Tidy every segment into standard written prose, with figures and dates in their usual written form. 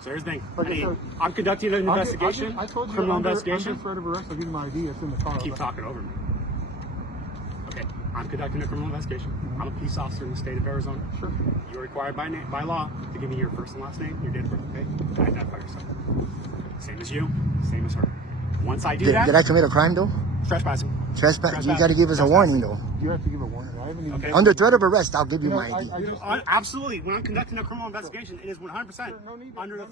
So here's the thing. Okay, I'm conducting an investigation, I told you criminal under investigation. threat of arrest, I'll give you my ID. It's in the car. Keep talking over me. Okay, I'm conducting a criminal investigation. I'm a police officer in the state of Arizona. Sure. You're required by law to give me your first and last name, your date of birth, okay? To identify yourself. Same as you, same as her. Once I do that... Did I commit a crime, though? Trespassing. Trespass? You got to give us a warning, though. You have to give a warning. I haven't even... Okay. Under threat of arrest, I'll give you my ID. Absolutely. When I'm conducting a criminal investigation, it is 100% under the...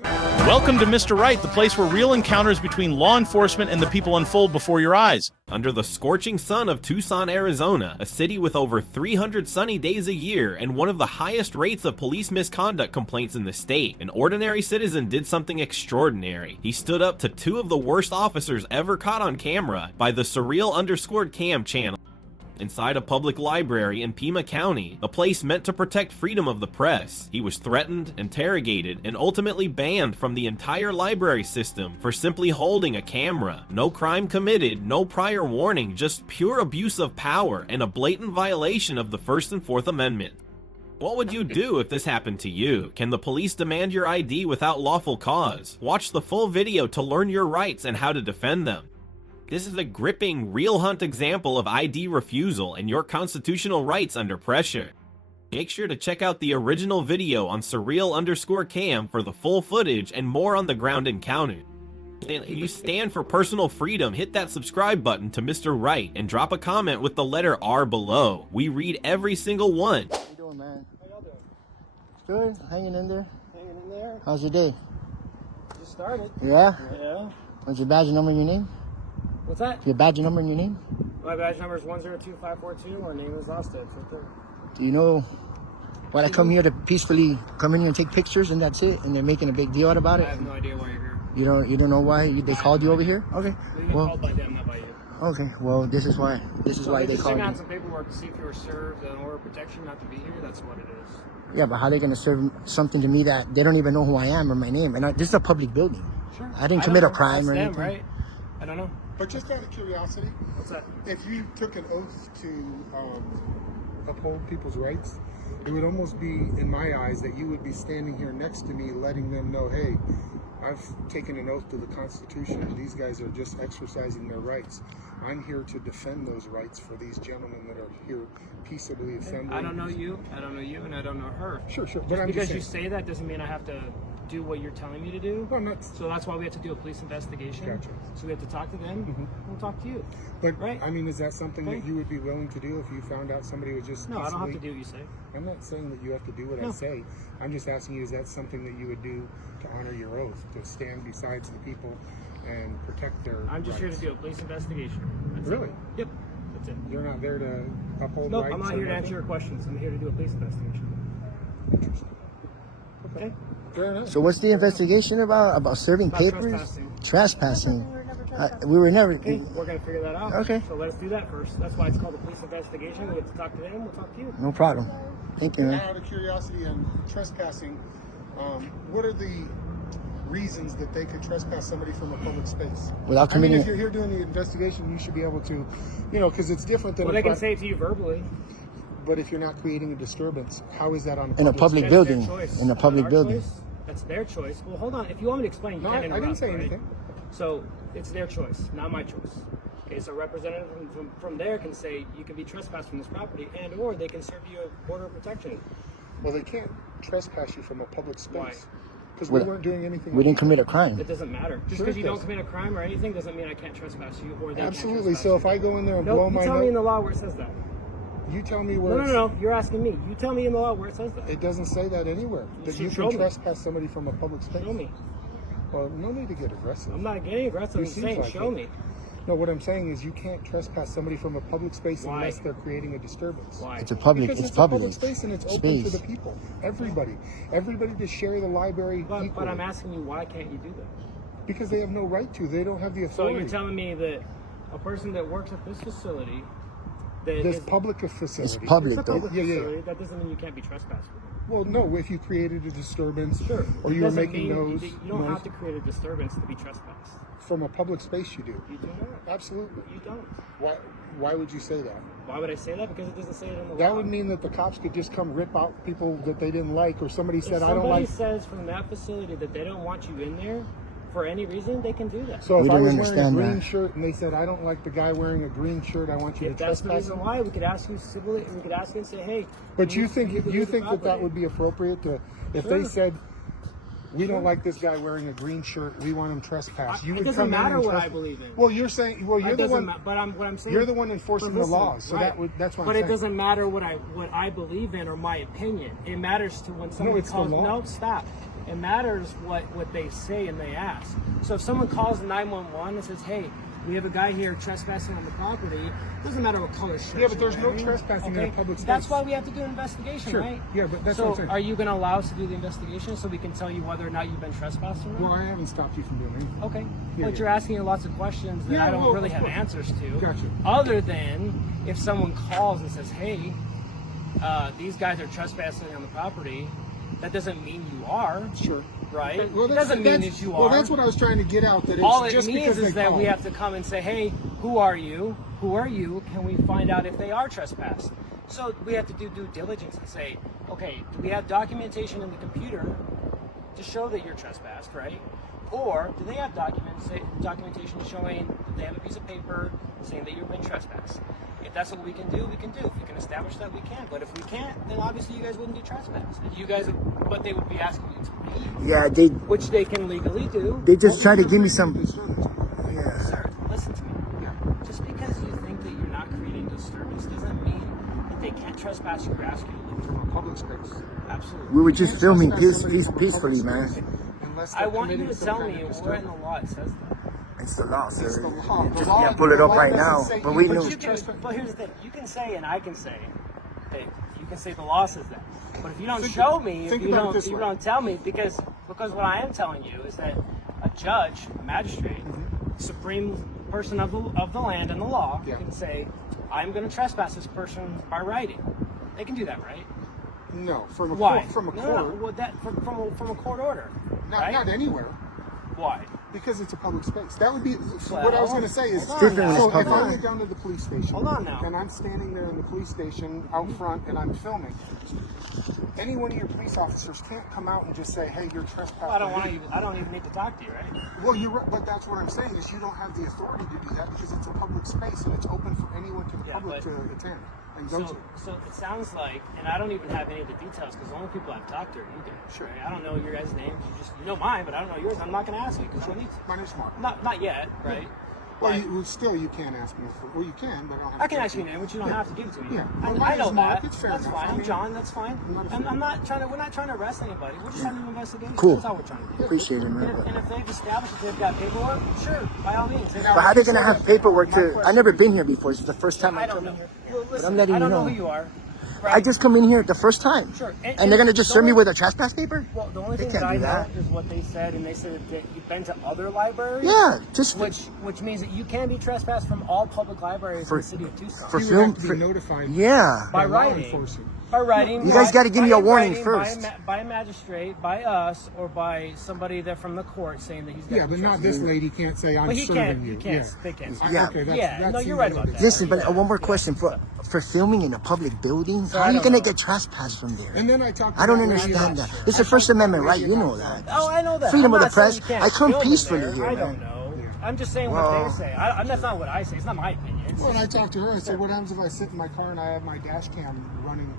Welcome to Mr. Right, the place where real encounters between law enforcement and the people unfold before your eyes. Under the scorching sun of Tucson, Arizona, a city with over 300 sunny days a year and one of the highest rates of police misconduct complaints in the state, an ordinary citizen did something extraordinary. He stood up to two of the worst officers ever caught on camera by the surreal_cam channel. Inside a public library in Pima County, a place meant to protect freedom of the press. He was threatened, interrogated, and ultimately banned from the entire library system for simply holding a camera. No crime committed, no prior warning, just pure abuse of power and a blatant violation of the First and Fourth Amendment. What would you do if this happened to you? Can the police demand your ID without lawful cause? Watch the full video to learn your rights and how to defend them. This is a gripping, real hunt example of ID refusal and your constitutional rights under pressure. Make sure to check out the original video on surreal_cam for the full footage and more on the ground encounter. And if you stand for personal freedom, hit that subscribe button to Mr. Right and drop a comment with the letter R below. We read every single one. How you doing, man? How y'all doing? Good. Hanging in there. Hanging in there. How's your day? Just started. Yeah? Yeah. What's your badge number and your name? What's that? Your badge number and your name? My badge number is 102542. My name is Audit. Right there. Do you know why I come here to peacefully come in here and take pictures and that's it? And they're making a big deal about it? I have no idea why you're here. You don't know why they called you over here? Okay. You get Well, called by them, not by you. okay. Well, this is why they called out you. some paperwork to see if you were served an order of protection not to be here. That's what it is. Yeah, but how are they going to serve something to me that they don't even know who I am or my name? And this is a public building. Sure. I didn't commit a crime That's or them, anything. right? I don't know. But just out of curiosity, What's that? if you took an oath to uphold people's rights, it would almost be, in my eyes, that you would be standing here next to me letting them know, hey, I've taken an oath to the Constitution and these guys are just exercising their rights. I'm here to defend those rights for these gentlemen that are here peaceably assembling. I don't know you, and I don't know her. Sure. But Just I'm because just you saying, say that doesn't mean I have to do what you're telling me to do. well, not, So that's why we have to do a police investigation. Gotcha. So we have to talk to them. Mhm. We'll talk to you. but Right. I mean, is that something Okay. that you would be willing to do if you found out somebody was just No, I don't have to peacefully- do what you say. I'm not saying that you have to do what I No. say. I'm just asking you, is that something that you would do to honor your oath, to stand besides the people and protect their I'm just rights? here to do a police investigation. That's Really? It. Yep. That's it. You're not there to uphold Nope, rights? I'm not or here to nothing? answer your questions. I'm here to do a police investigation. Interesting. Okay? Fair enough. So what's the investigation about? About serving About papers? trespassing. Trespassing. We were never. Okay, we're going to figure that out. Okay. So let us do that first. That's why it's called a police investigation. We have to talk to them. We'll talk to you. No problem. Thank you, man. Out of curiosity and trespassing, what are the reasons that they could trespass somebody from a public space? Without I mean, committing. if you're here doing the investigation, you should be able to, because it's different than Well, a they can pri- say it to you verbally. But if you're not creating a disturbance, how is that on a In a public space? building. That's their choice. In a public Not our building. choice. That's their choice. Well, hold on. If you want me to explain, you No, can't I interrupt. didn't say right? anything. So it's their choice, not my choice. Okay, so a representative from there can say you can be trespassed from this property, and or they can serve you a order of protection. Well, they can't trespass you from a public Why? space. Because we We- weren't doing anything. We didn't commit a crime. It doesn't matter. Just Sure because it you don't does. commit a crime or anything doesn't mean I can't trespass you or they can't Absolutely. trespass So if you. I go in there and No, blow you my tell me in nose, the law where it says that. you tell me where No. You're asking me. You tell me in the law where it says that. it doesn't say that anywhere. That You you show can me. trespass somebody from a public space. Show me. Well, no need to get aggressive. I'm not getting aggressive. I'm It seems saying like show it. me. No, what I'm saying is you can't trespass somebody from a public space Why? unless they're creating a disturbance. Why? It's a public. Because It's it's a public public space and it's open space. to the people. Everybody to share the library But equally. I'm asking you, why can't you do that? Because they have no right to. They don't have the So authority. you're telling me that a person that works at this facility This public facility. It's public, It's a public though. Yeah, yeah, yeah. facility. That doesn't mean you can't be trespassed with it. Well, no, if you created a disturbance, Sure. or It you were doesn't making mean those you don't have to create a disturbance to be trespassed. from a public space, you do. You do not. Absolutely. You don't. Why would you say that? Why would I say that? Because it doesn't say it in the law. That would mean that the cops could just come rip out people that they didn't like, or somebody If said, I don't somebody like. says from that facility that they don't want you in there for any reason, they can do that. So if We I don't was wearing a understand green that. shirt and they said, I don't like the guy wearing a green shirt, I want you If to that's the trespass reason him. why, we could ask you civilly. We could ask you and say, "Hey." But you think need to you leave the think that property. would be appropriate to, if Sure. they said, we don't like this guy wearing a green shirt, we want him trespassed. You It would doesn't come in matter and what I trespass. believe in. Well, you're saying, well, you're It the doesn't one. ma- but what I'm saying. You're the one enforcing but the listen, laws, so right. that's what I'm But saying. it doesn't matter what I believe in or my opinion. It matters to when somebody it's the calls. law. No, stop. It matters what they say and they ask. So if someone calls 911 and says, "Hey, we have a guy here trespassing on the property," it doesn't matter what color shirt. Yeah, but there's you're no wearing, trespassing in a public space. That's why we have to do an investigation, Sure. right? Yeah, but that's so what I'm saying. are you going to allow us to do the investigation so we can tell you whether or not you've been trespassed or not? Well, I haven't stopped you from doing anything. Okay. Yeah, But yeah. you're asking me lots of questions that Yeah, I don't well, really of have course. answers to. Gotcha. Other than if someone calls and says, "Hey, these guys are trespassing on the property," that doesn't mean you are. Sure. Right? Well, it doesn't mean that you are. Well, that's what I was trying to get out. That it's All it just means because is they that we called. have to come and say, "Hey, who are you? Who are you? Can we find out if they are trespassed?" So we have to do due diligence and say, "Okay, do we have documentation in the computer to show that you're trespassed, right? Or do they have documentation showing that they have a piece of paper saying that you've been trespassed?" If that's what we can do, we can do. If we can establish that, we can. But if we can't, then obviously you guys wouldn't be trespassed. And you guys, but they would be asking you to leave, Yeah, they which they can legally do. just try to give me some. Yeah. Sir, listen to me. Yeah. Just because you think that you're not creating disturbance doesn't mean that they can't trespass you or ask you to leave. From a public space. Absolutely. We were just filming Trespass somebody from a peacefully, public man. space unless I they're want you committing to some tell kind me of where in disturbance. the law it says that. It's the law, sir. It's the law. The Just law- yeah, pull it the up law right doesn't now. say But we you know. just But here's the thing: you can say, and I can say, that you can say the law says that. But if you don't show me, if think you about it don't, this if you way. don't tell me, because what I am telling you is that a judge, a magistrate, supreme person of the land and the law, Yeah. can say, "I'm going to trespass this person by writing." They can do that, right? No, from a Why? court. From a No, court. no, well, that from a court order. right? Not anywhere. Why? Because it's a public space. That would be Well, what I was going to say. Is hold on Different now. when so it's if I public. went down to the police station, Hold on now. and I'm standing there in the police station out front, and I'm filming, any one of your police officers can't come out and just say, "Hey, you're trespassing." Well, I don't even need to talk to you, right? Well, you're right, but that's what I'm saying is you don't have the authority to do that because it's a public space and it's open for anyone to the Yeah, public but- to attend and go to. So it sounds like, and I don't even have any of the details because the only people I've talked to are you guys. Sure. Right? I don't know your guys' names. You know mine, but I don't know yours. I'm not going to ask you because you don't need to. My name's Mark. Not yet, right? Well, But you can't ask me for. Well, you can, but I don't have I to can tell ask you your name, but you don't Yeah. have to give it to me. Yeah. I, Well, I know mine is Mark. that. It's fair That's enough. fine. I I'm mean, John. That's fine. not I'm afraid. not trying to. We're not trying to arrest anybody. We're just having an investigation. Cool. That's all we're trying to do. Appreciate it, man. And if they've established that they've got paperwork, sure, by all means. But how they gonna have paperwork to? I've never been here before. It's the first time I I don't come know. in here. Well, listen, I'm letting I don't you know know. who you are. I just come in here the first time. Sure. And they're gonna just the serve me only- with a trespass paper? Well, the only They thing can't that I do know that. is what they said, and they said that you've been to other libraries. Yeah, just Which means that you can be trespassed from all public libraries For- in the city of Tucson. for You film. would have to be for- notified. Yeah. by law writing. enforcement. By writing. You guys by- gotta give me by a warning writing, first. By a magistrate, by us, or by somebody that from the court saying that he's got Yeah, but not this lady can't say I'm But he serving can't. you. You can't. Yeah. They can't. Yeah. Okay, Yeah, no, you're right about that. Listen, but one more question for filming in a public building. So How I are you don't gonna know. get trespassed from there? And then I talked. I don't about understand radio. that. It's a First Amendment right. You know that. Oh, I know that. Freedom I'm of the not saying press. you can't I come film in peacefully there. here, I man. don't know. I'm just saying Well- what they say. That's not what I say. It's not my opinion. It's Well, and I talked to her. I said, "What happens if I sit in my car and I have my dash cam running?"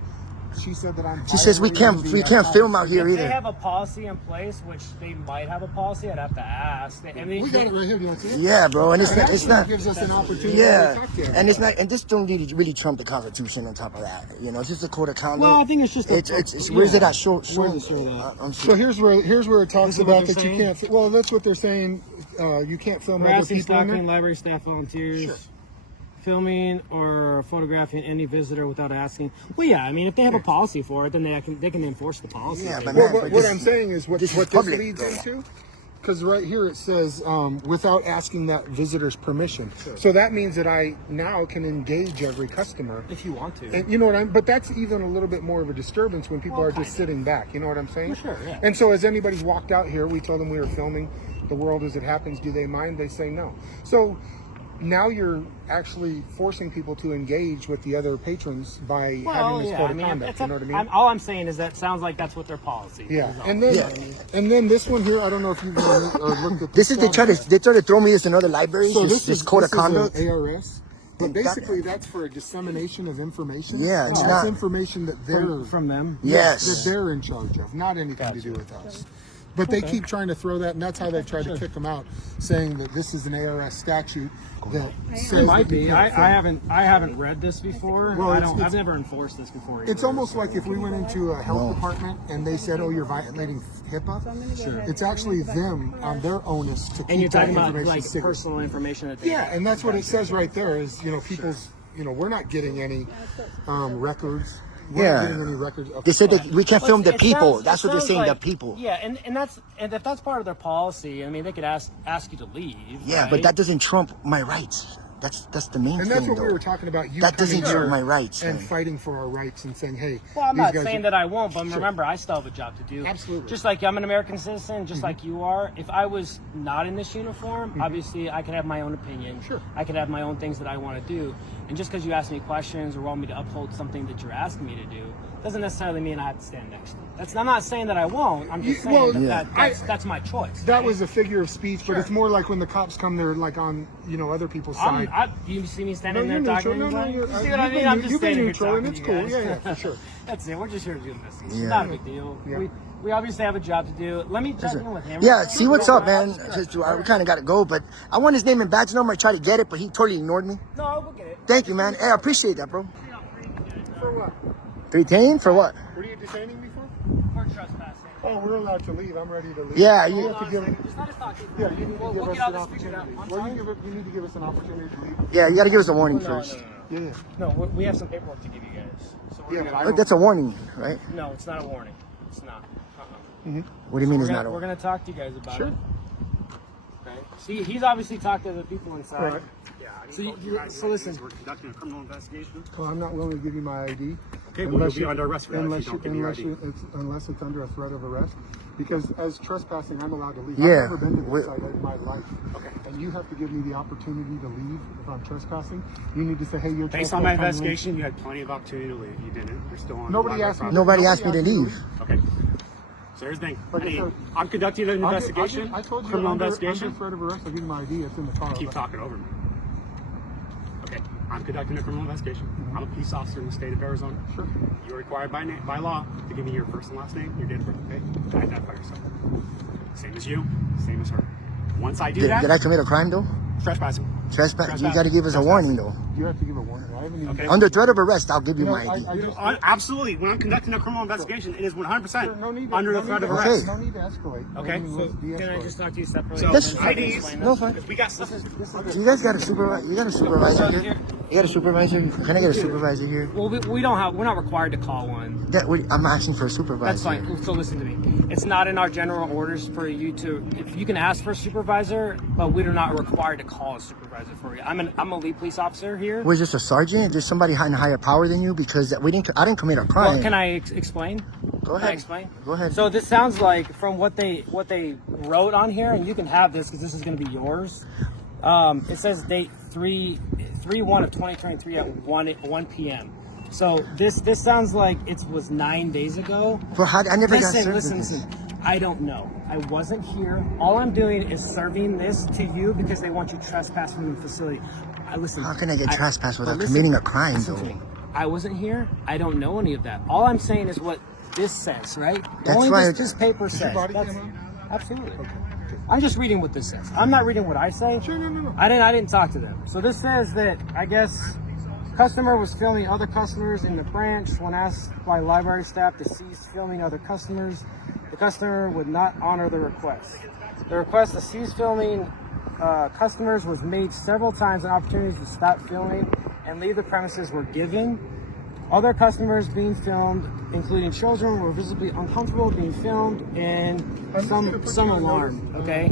She said that I'm. She says we can't film out here if they either. have a policy in place, which they might have a policy, I'd have to ask. I mean, We got it right here. Do you want to see it? Yeah, bro, and it's It not. It's actually not. gives us an opportunity Yeah, to talk to you. and it's not. And this don't really trump the Constitution. On top of that, you know, it's just a code of conduct. Well, I think it's just a- It's where's it at? Show. Where's it show that? I'm So sure. here's where it talks This is what about they're that you saying? can't. Well, that's what they're saying. You can't film other harassing, people in stalking there. library staff, volunteers, Sure. filming or photographing any visitor without asking. Well, yeah, I mean, if they have a policy for it, then they can enforce the policy. Yeah, but Well, man, what this- I'm saying is what this is this public, leads though. into because right here it says without asking that visitor's permission. So that means that I now can engage every customer. If you want to. And you know what I'm, but that's even a little bit more of a disturbance when people are just sitting back. You know what I'm saying? Sure, yeah. And so as anybody's walked out here, we told them we were filming The World as It Happens. Do they mind? They say no. So now you're actually forcing people to engage with the other patrons by having this code of conduct. You know what I mean? All I'm saying is that sounds like that's what their policy. Yeah, is. and then this one here, I don't know if you've looked at This is they try to throw me this in other libraries. So this code of conduct. Is ARS, but basically that's for a dissemination of information. Yeah, it's that's not information that they're from them. Yes. that they're in charge of, not anything to do with us. But they keep trying to throw that, and that's how they try to kick them out, saying that this is an ARS statute that says It might that you be. can't film. I haven't read this before. Well, I've never enforced this before. It's almost like if we went into a health department and they said, "Oh, you're violating HIPAA." Sure. It's actually them on their onus to keep and you're that talking about information like secret. personal information that they Yeah, and that's what it says right there. Is people's we're not getting any records. We're not getting any records. Of They said that we can't film the It people. sounds- That's it what they're sounds saying, like- the people. Yeah, and if that's part of their policy, I mean, they could ask you to leave. Yeah, right? but that doesn't trump my rights. That's the main And thing, that's what though. we were talking about. You That doesn't coming trump here my rights. and man. fighting for our rights and saying, "Hey, Well, I'm these not guys saying are-" that I won't, but remember, I still have a job to do. Absolutely. Just like I'm an American citizen, just like you are. If I was not in this uniform, obviously I could have my own opinion. Sure. I could have my own things that I want to do. And just because you ask me questions or want me to uphold something that you're asking me to do, doesn't necessarily mean I have to stand next to you. I'm not saying that I won't. I'm just saying Well, that's my choice. That right? was a figure of speech, but it's more like when the cops come, they're like on other people's side. You see me standing No, there you're talking neutral. to No, you? you're- You see you've what I been mean? I'm neu- just you've been standing here neutral, and talking it's to you cool. guys. Yeah, for sure. That's it. We're just here to do this. It's Yeah. not a big deal. Yeah. We obviously have a job to do. Let me check in with him. Yeah, see what's up, man. Just, we kind of got to go, but I want his name and badge number. I tried to get it, but he totally ignored me. No, we'll get it. Thank you, man. Hey, I appreciate that, bro. For what? 310 for what? What are you detaining me for? For trespassing. Oh, we're allowed to leave. I'm ready to leave. Yeah, you you. have to give. Just let us talk. Yeah, you need to We'll give get us all an this figured opportunity. out. Well, you need to give us an opportunity to leave. Yeah, you got to give us a warning first. Yeah. No, we have some paperwork to give you guys. So we're Yeah, gonna, but I Look, that's a warning, right? no, it's not a warning. It's not. What do you mean We're it's not gonna, a we're warning? gonna talk to you guys about Sure. it. Okay. See, he's obviously talked to the people inside. Right. Yeah, I need So both you- guys. so listen. We're conducting a criminal investigation. Well, I'm not willing to give you my ID. Okay, well, you'll be under arrest for that if you don't give me your ID. Unless it's under a threat of arrest. Because as trespassing, I'm allowed to leave. Yeah. I've never been to We- this site in my life. Okay. And you have to give me the opportunity to leave if I'm trespassing. You need to say, hey, you're Based on my trespassing. investigation, you had plenty of opportunity to leave. You didn't. You're still on. Nobody library asked me. property. Nobody asked me to leave. Okay. So here's the thing. Like I Hey, said, I'm conducting an investigation. I told you criminal under investigation. threat of arrest. I'll give you my ID. It's in the car. Keep talking over me. Okay, I'm conducting a criminal investigation. I'm a peace officer in the state of Arizona. Sure. You're required by law to give me your first and last name, your date of birth, okay? To identify yourself. Same as you, same as her. Once I do Did that, I commit a crime, though? trespassing. Trespass? You got to give us a warning, though. You have to give a warning. I haven't even. Okay. Under threat of arrest, I'll give you You know, my ID. I just, Absolutely. When I'm conducting a criminal investigation, it is 100% no need to, under no the threat need of to- arrest. No need to escalate. Okay. I mean, let's Can I de-escalate. just talk to you separately? So, That's- I can IDs. explain No, this. fine. If we got stuff. You guys got a supervisor? You got a supervisor here? You got a supervisor? Can I get a supervisor here? Well, we're not required to call one. I'm asking for a supervisor. That's fine. So listen to me. It's not in our general orders for you to. If you can ask for a supervisor, but we're not required to call a supervisor for you. I'm a lead police officer here. Was this a sergeant? There's somebody in higher power than you? Because I didn't commit a crime. Well, can I explain? Go Can I ahead. explain? Go ahead. So this sounds like from what they wrote on here, and you can have this because this is going to be yours. It says date 3/1 of 2023 at 1 p.m. So this sounds like it was 9 days ago. For how, I never got served Listen. with this. I don't know. I wasn't here. All I'm doing is serving this to you because they want you trespassed from the facility. Listen. How can I get trespassed without listen- committing a crime, listen though? to me. I wasn't here. I don't know any of that. All I'm saying is what this says, right? That's Only why- this paper says. body That's- cam on? Absolutely. I'm just reading what this says. I'm not reading what I say. Sure, no. I didn't talk to them. So this says that I guess customer was filming other customers in the branch when asked by library staff to cease filming other customers. The customer would not honor the request. The request to cease filming customers was made several times, and opportunities to stop filming and leave the premises were given. Other customers being filmed, including children, were visibly uncomfortable being filmed, and some alarmed. Okay.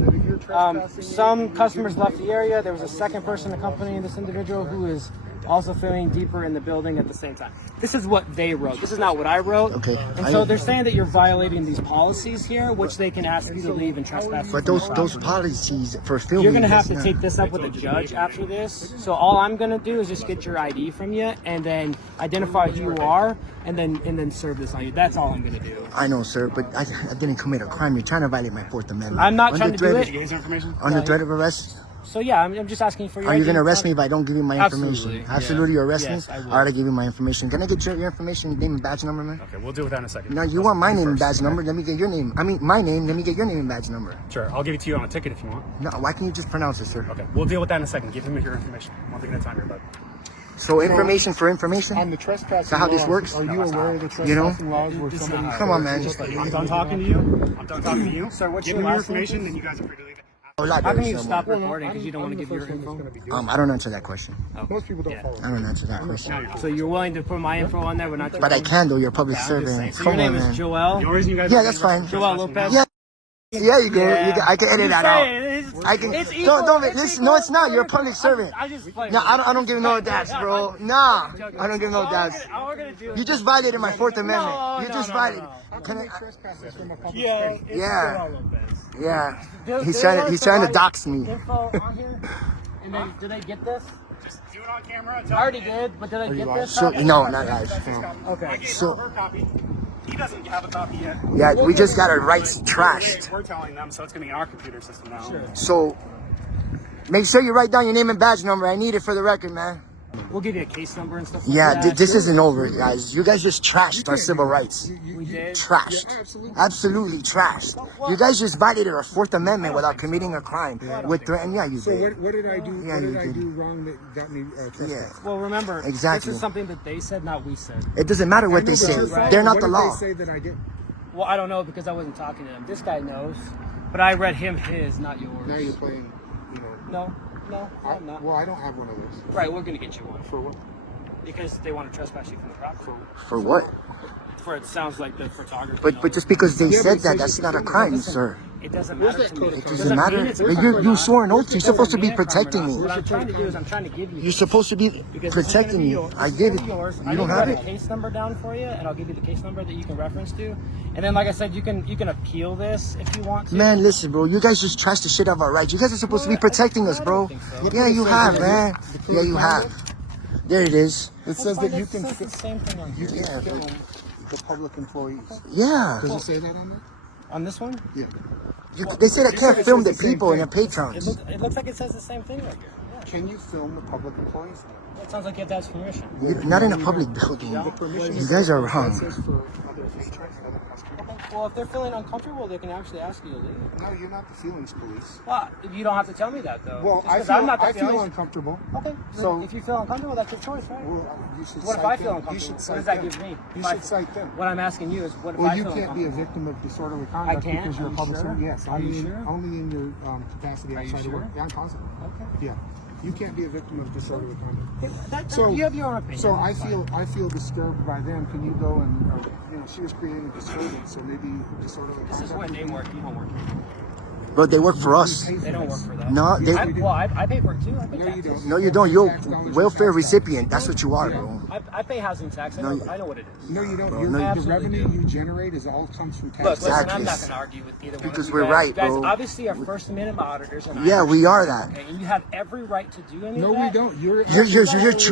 Some customers left the area. There was a second person accompanying this individual who is also filming deeper in the building at the same time. This is what they wrote. This is not what I wrote. Okay. And so they're saying that you're violating these policies here, which they can ask you to leave and trespass. But those policies for filming. You're gonna have to take this up with a judge after this. So all I'm gonna do is just get your ID from you and then identify who you are and then serve this on you. That's all I'm gonna do. I know, sir, but I didn't commit a crime. You're trying to violate my Fourth Amendment. I'm not trying to do it. Did you get his information? Under threat of arrest. So yeah, I'm just asking for your Are you ID. gonna arrest me if I don't give you my information? Absolutely. Absolutely, you arrest Yes, me. I will. All right, I give you my information. Can I get your information, name and badge number, man? Okay, we'll deal with that in a second. No, you want my name and badge number? Let me get your name. I mean, my name. Let me get your name and badge number. Sure, I'll give it to you on a ticket if you want. No, why can't you just pronounce it, sir? Okay, we'll deal with that in a second. Give him your information. One thing at a time here, bud. So information for information. On the trespassing Is that how this laws, works? Are you aware of the trespassing You know? laws where somebody... Come on, man. I'm done talking to you. I'm done talking to you. Sir, what's Give your me your last name, information, please? then you guys are free to leave it. How come you Library stop somewhere. recording because you don't want to give your info? I don't answer that question. Most people don't follow. I don't answer that question. So you're willing to put my info on there, but not your But I name? can, though. You're a public Yeah, I'm just saying. servant. So your Come name on, is man. The Joel? only reason you guys Yeah, are that's free to fine. leave Joel is Lopez? Yeah. Yeah, you go. Yeah. I can edit that out. I can. It's Don't. equal, it's Listen. equal. No, it's not. You're a public servant. I just play No, with I don't give no dads, bro. Nah, I don't give no dads. All we're gonna do You just violated my Fourth Amendment. No, You no, just no, violated. no. Can I? Trespassers from a public Yeah, space. it's Yeah. Joel Lopez. Yeah. There He's was trying to some dox me. Info on here, and then did they get this? Just do it on camera. I already did, but did I get this? So no, not guys. Okay. I gave So- her a copy. He doesn't have a copy yet. Yeah, we just got our rights trashed. We're telling them, so it's going to be in our computer system now. So make sure you write down your name and badge number. I need it for the record, man. We'll give you a case number and stuff. Like Yeah, that. this isn't over, guys. You guys just trashed our civil rights. We did. Trashed. Absolutely trashed. You guys just violated our Fourth Amendment without committing a crime. With threatening, yeah, you So did. what did I do? Yeah, what you did I did. do wrong that got me Yeah. trespassed? Well, remember, Exactly. this is something that they said, not we said. It doesn't matter what they I know, say. but you're They're not what the did law. they say that I did? Well, I don't know because I wasn't talking to him. This guy knows, but I read his, not yours. Now you're playing, you know. No, I'm not. Well, I don't have one of those. Right, we're gonna get you one For what? because they want to trespass you from the property. For what? For it sounds like the photography. But just because they Yeah, said but that, you that's can not a film it. crime, Listen, sir. It doesn't Where's matter that to me. code? It doesn't matter. mean it's a crime You or swore an not. oath. You're supposed to be It doesn't mean a crime or protecting not. me. What I'm trying to do is I'm trying to give you. You're supposed to be Because this is protecting gonna be me. yours. I This gave is it. yours. You I don't can have write it. a case number down for you, and I'll give you the case number that you can reference to. And then, like I said, you can appeal this if you want to. Man, listen, bro. You guys just trashed the shit out of our rights. You guys are supposed to be protecting us, bro. Yeah, you have, man. Yeah, you have. There it is. It says that you can It's the same thing on here. Yeah, film the public employees. yeah. Does it say that on there? On this one, Yeah. They said I can't film the people and the patrons. it looks like it says the same thing right here. Yeah. Can you film the public employees? It sounds like you have to ask permission. Not in a public building. The permission You guys are that wrong. says for other patrons, other customers. Well, if they're feeling uncomfortable, they can actually ask you to leave. No, you're not the feelings police. Well, you don't have to tell me that though. Well, Just I 'cause feel, I'm not the I feel feelings- uncomfortable. Okay. So- So if you feel uncomfortable, that's your choice, right? Well, you should What if cite I feel them. uncomfortable? You should What cite does that them. give me? You If I- should cite them. What I'm asking you is, what if Well, I you feel can't be a uncomfortable? victim of disorderly conduct can't? because you're Are a you public sure? servant. Yes, Are you sure? only in your capacity Are you outside of sure? work. Yeah, I'm positive. Okay. Yeah, you can't be a victim of disorderly conduct. So you have your own opinion. So I That's feel disturbed by them. Can you go and she was creating a disturbance, so maybe disorderly conduct. This is when they work. You don't work. Bro, they work for us. They don't work for that. No, they. I pay for it too. I pay No, you taxes. don't. No, you don't. You're welfare recipient. That's what you are, bro. I pay housing tax. I know what it is. No, you don't. Bro, Your, no, you the absolutely revenue do. you generate is all comes from Look, taxes. listen, Exactly. I'm not going to argue with either one Because of you we're guys. right, You guys bro. obviously are First Amendment auditors, and Yeah, we are that. Okay, and you have every right to do any No, of we that. don't.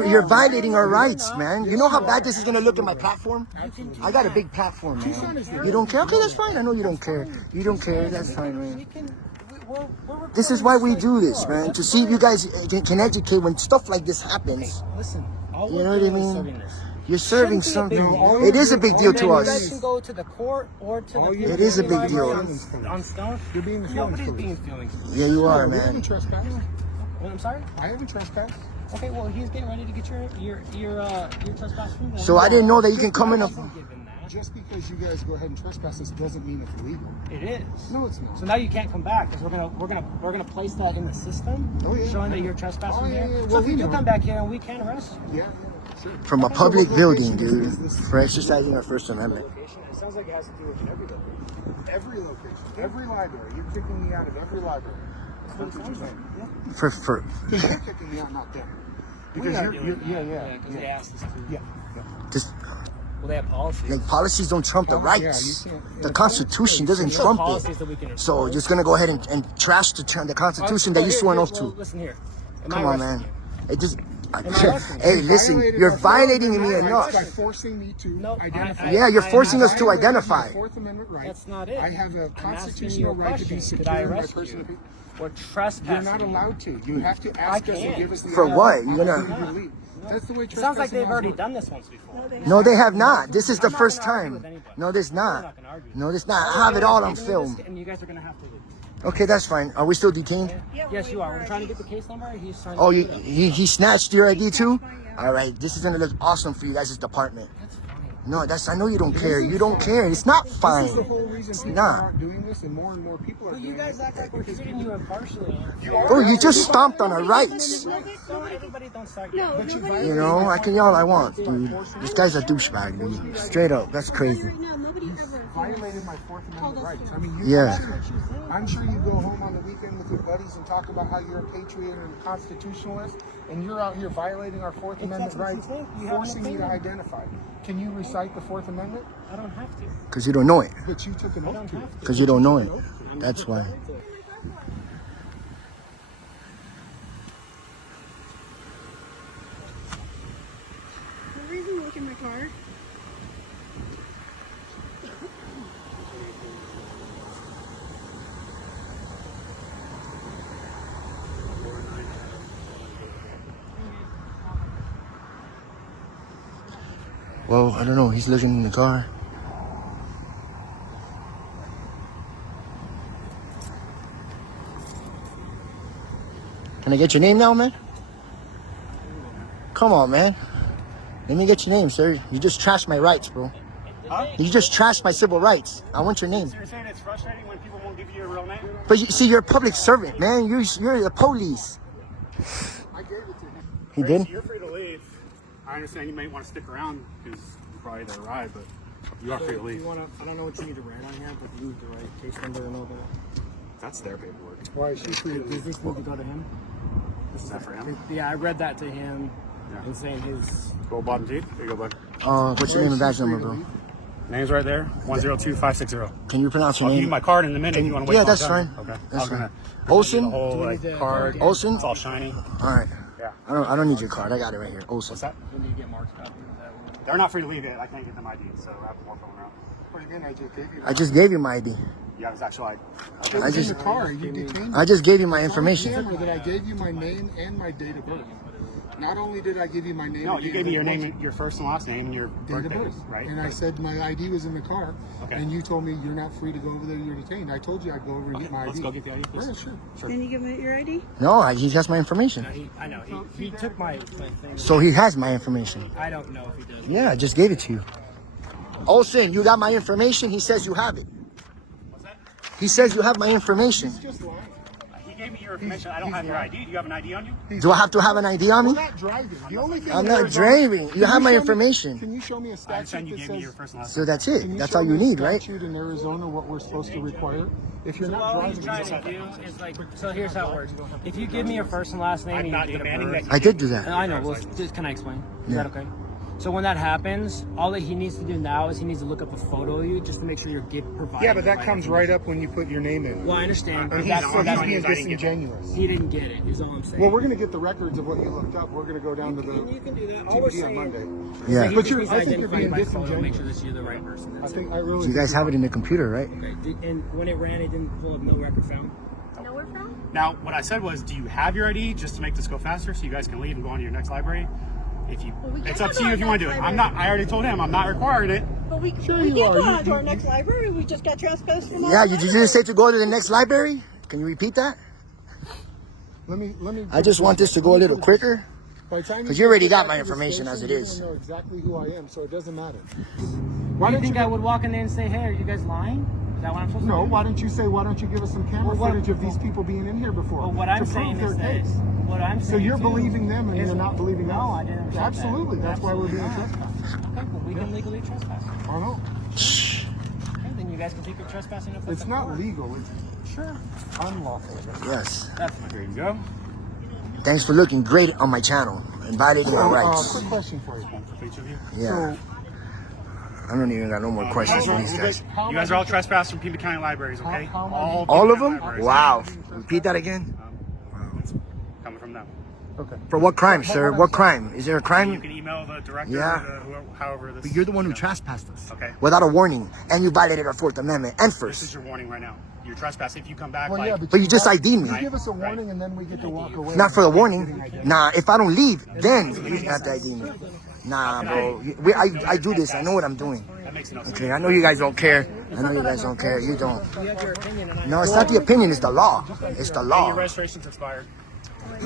You're violating our rights, man. You know how bad this is gonna look at my platform? I got a big platform, man. You don't care? Okay, that's fine. I know you don't care. You don't care. That's fine, man. This is why we do this, man. To see if you guys can educate when stuff like this happens. Listen, all You we're know what I doing is mean? serving this. You're serving Shouldn't be a big something. deal. It is a big deal And then to you guys can us. go to the court or to the It is a big library deal. on stuff. You're being the feelings Nobody's police. being feelings. Yeah, you are, I haven't man. trespassed. Well, I'm sorry. I haven't trespassed. Okay, well he's getting ready to get your trespass from them. So I didn't know that you can come in. I wasn't given that. Just because you guys go ahead and trespass this doesn't mean it's illegal. It is. No, it's not. So now you can't come back because we're gonna place that in the system, Oh, yeah. showing that you're trespassing Oh, yeah, here. yeah. So Well, if you we do know. come back here, and we can arrest you. Yeah. From a public building, dude, for exercising our First Amendment. Location. It sounds like it has to do with every location. Every location, every library. You're kicking me out of every library. That's what you're saying. For Because you're kicking me out, not them. Because Yeah, yeah. because they asked us to. Yeah. just Well, they have policies. like policies don't trump the Yeah, you rights. can't- The Constitution doesn't Still trump policies it. that we can So enforce. just gonna go ahead and trash the Constitution that you swore an oath Well, to. listen here. Am Come I on, arresting man. you? It just. arresting Hey, you? listen, Violated you're our violating Fourth me Amendment rights enough. by forcing me to No, identify. Yeah, you're forcing us to Violated my identify. Fourth Amendment right. That's not it. I have a I'm asking you constitutional a right to be question. secure Did I in my arrest personal. you? Or trespassing? You're not allowed to. You have to ask us and can't. give us the For what? You're gonna- opportunity to leave. That's the way It sounds like trespassing they've laws already work. done this once before. No, they have not. This is the I'm not first gonna argue time. with anybody. No, there's I'm not. not gonna argue. No, there's not. I have it all on film. And you guys are gonna have to leave. Okay, that's fine. Are we still detained? Yes, you are. We're trying to get the case number. He's trying to. Oh, get it. he snatched your ID too? All right, this is gonna look awesome for you guys' department. That's fine. No, I know you don't care. You don't care. It's not This is the fine. whole reason people not. aren't doing this, and more people are But doing you guys it. act like we're treating you impartially. Bro, you just stomped on our rights. Everybody don't start. No, But you nobody. You know, I can yell all I want, dude. This guy's a douchebag, dude. Straight up, that's crazy. Right now, nobody ever. Violated my Fourth Amendment rights. I mean, Yeah. I'm sure you go home on the weekend with your buddies and talk about how you're a patriot and a constitutionalist, and you're out here violating our Fourth Amendment that's what you rights, think. You have an forcing me to opinion. identify. Can you recite the Fourth Amendment? I don't have to. Because you don't know it. But you took an I oath don't to it. have to. Because you don't know it. That's why. The reason to look in my car. Well, I don't know. He's looking in the car. Can I get your name now, man? Come on, man. Let me get your name, sir. You just trashed my rights, bro. Huh? You just trashed my civil rights. I want your name. So you're saying it's frustrating when people won't give you your real name? But you see, you're a public servant, man. You're the police. I gave it to him. He did? You're free to leave. I understand you may want to stick around because you're probably there ride, but you are free to leave. I don't know what you need to write on here, but you need to write case number and all that. That's their paperwork. Why is she free to Does leave? this need to go to him? Is that for him? Yeah, I read that to him Yeah. and saying his. Go bottom G. There you go, bud. What's your name and badge number, bro? Name's right there. 102560. Can you pronounce your I'll give you name? my card in a minute. You want to wait? Yeah, till I'm that's done? fine. Okay. That's I'm gonna Olson? the whole Do you like need the card. card? Olson? It's all shiny. All right. Yeah. I don't need your card. I got it right here. Olson. What's that? When you get marked up, that one. They're not free to leave yet. I can't get them ID, so I have more phone around. What do you mean I just gave you? I just gave you my ID. Yeah, it's actually like. It was I in just- the car. You detained me. I just gave you my On information. camera that I gave you my name and my date of birth. Not only did I give you my name, No, and you date gave of me your birth, name, your first and last name, and your date of birthday, birth, right? And I said my ID was in the car, Okay. and you told me you're not free to go over there. You're detained. I told you I'd go over and get my Let's ID. go get the ID, please. Yeah, sure. Can you give me your ID? No, he has my information. I know. He took my thing. So he has my information. I don't know if he does. Yeah, I just gave it to you. Olson, you got my information? He says you have it. What's that? He says you have my information. Just lying. He gave me your information. I don't have your ID. Do you have an ID on you? Do I have to have an ID on We're me? not driving. The only thing I'm in not Arizona- driving. You Can have my show me- information. Can you show me a I statute understand you that gave me your says? first and last So name. that's Can it. you That's show all you me a need, right? Statute in Arizona, what we're supposed to require. If you're not All he's driving, trying to do is like. So here's how it works. If you give me your first and last name I'm and your not date of demanding birth. that you I did do that. I know. Well, just, can I explain? Is Yeah. that okay? So when that happens, all that he needs to do now is he needs to look up a photo of you just to make sure you're providing. yeah, but that the right comes right up when you put your name in. Well, I understand. And But he's, that's, so so he's that's, being I didn't get it. disingenuous. he didn't get it. Is all I'm saying. Well, we're going to get the records of what you looked up. We're going to go down to and the you can do that. All we're TBD on saying. Monday. Yeah. He But just you're- needs I to think you're identify being by photo, make disingenuous. sure that you're the right person. I That's think it. I really. You guys have it in the computer, right? Okay. And when it ran, it didn't pull up no record found. Nowhere from? Now, what I said was, do you have your ID just to make this go faster so you guys can leave and go on to your next library? If you, Well, we it's can't up go to you to if you our want to do it. next I'm not. I already told him I'm not requiring it. But we Sure can't you go are. on to You- our next library. We just got trespassed from Yeah, our you library. just say to go to the next library? Can you repeat that? Let me. I just want this to go a little quicker. By the time 'Cause you already get got back my to the information as station, it you're is. gonna know exactly who I am, so it doesn't matter. Why do you think I would walk in there and say, "Hey, are you guys lying?" Is that what I'm supposed to No, do? why don't you say, why don't you give us some camera Well, what- footage of these people being in here before? Well, what I'm to saying prove is their this. case? What I'm saying So you're too believing them and is- you're not believing us? No, I didn't understand Absolutely. that. That's why we're being Absolutely not. trespassed. Okay, well, we can legally trespass. I know. Okay, then you guys can take your trespassing up. at It's the not court. legal. It's Sure. unlawful. Yes. That's fine. There you go. Thanks for looking great on my channel and violating my rights. Quick question for you. One for each of you. Yeah. I don't even got no more questions for these guys. You guys are all trespassed from Pima County libraries, okay? How All of Pima them? County libraries. Wow. Repeat that again. It's coming from them. Okay. For what crime, sir? What crime? Is there a You crime? can email the director, Yeah. or however this. But you're the one who you know. trespassed us. Okay. Without a warning. And you violated our Fourth Amendment and This is First. your warning right now. You're trespassing. If you come back, Well, like, yeah, But you just ID'd You me. give us a warning and then we get to walk away. Not for the warning. Nah, if I don't leave, then you have to ID me. Nah, bro. I do this. I know what I'm doing. that makes no sense. Okay, I know you guys don't care. I know you guys don't care. You don't. You have your opinion, and I No, it's not the opinion. It's the law. It's the Your law. registration's expired.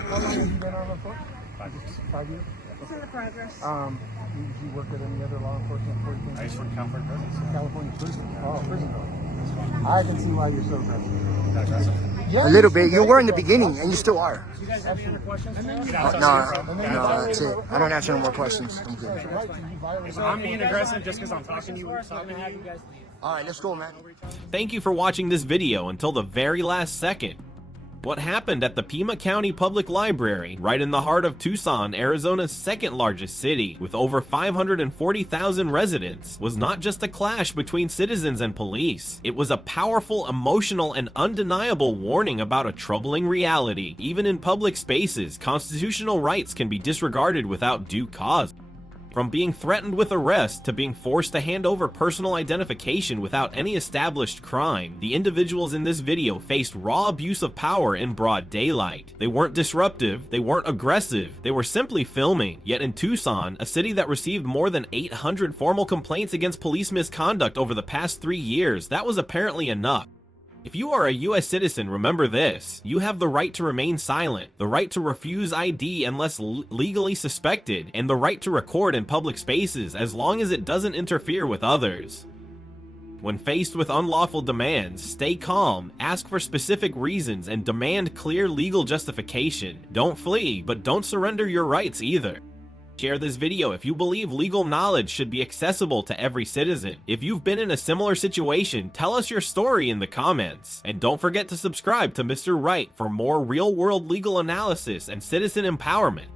How long have you been on the force? 5 years. 5 years? It's in the progress. You work at any other law enforcement I used enforcement? to California prisons. California prison. Oh, prison guard. I can see why you're so aggressive. That's aggressive. Yeah, A little bit. You were in the beginning, and you still are. You guys have any other questions? No, that's it. I don't answer no more questions. I'm good. If I'm being aggressive just because I'm talking to you, So I'm gonna have you guys leave. All right, let's go, man. Thank you for watching this video until the very last second. What happened at the Pima County Public Library, right in the heart of Tucson, Arizona's second largest city, with over 540,000 residents, was not just a clash between citizens and police. It was a powerful, emotional, and undeniable warning about a troubling reality. Even in public spaces, constitutional rights can be disregarded without due cause. From being threatened with arrest to being forced to hand over personal identification without any established crime, the individuals in this video faced raw abuse of power in broad daylight. They weren't disruptive, they weren't aggressive, they were simply filming. Yet in Tucson, a city that received more than 800 formal complaints against police misconduct over the past 3 years, that was apparently enough. If you are a US citizen, remember this: you have the right to remain silent, the right to refuse ID unless legally suspected, and the right to record in public spaces as long as it doesn't interfere with others. When faced with unlawful demands, stay calm, ask for specific reasons, and demand clear legal justification. Don't flee, but don't surrender your rights either. Share this video if you believe legal knowledge should be accessible to every citizen. If you've been in a similar situation, tell us your story in the comments. And don't forget to subscribe to Mr. Right for more real-world legal analysis and citizen empowerment.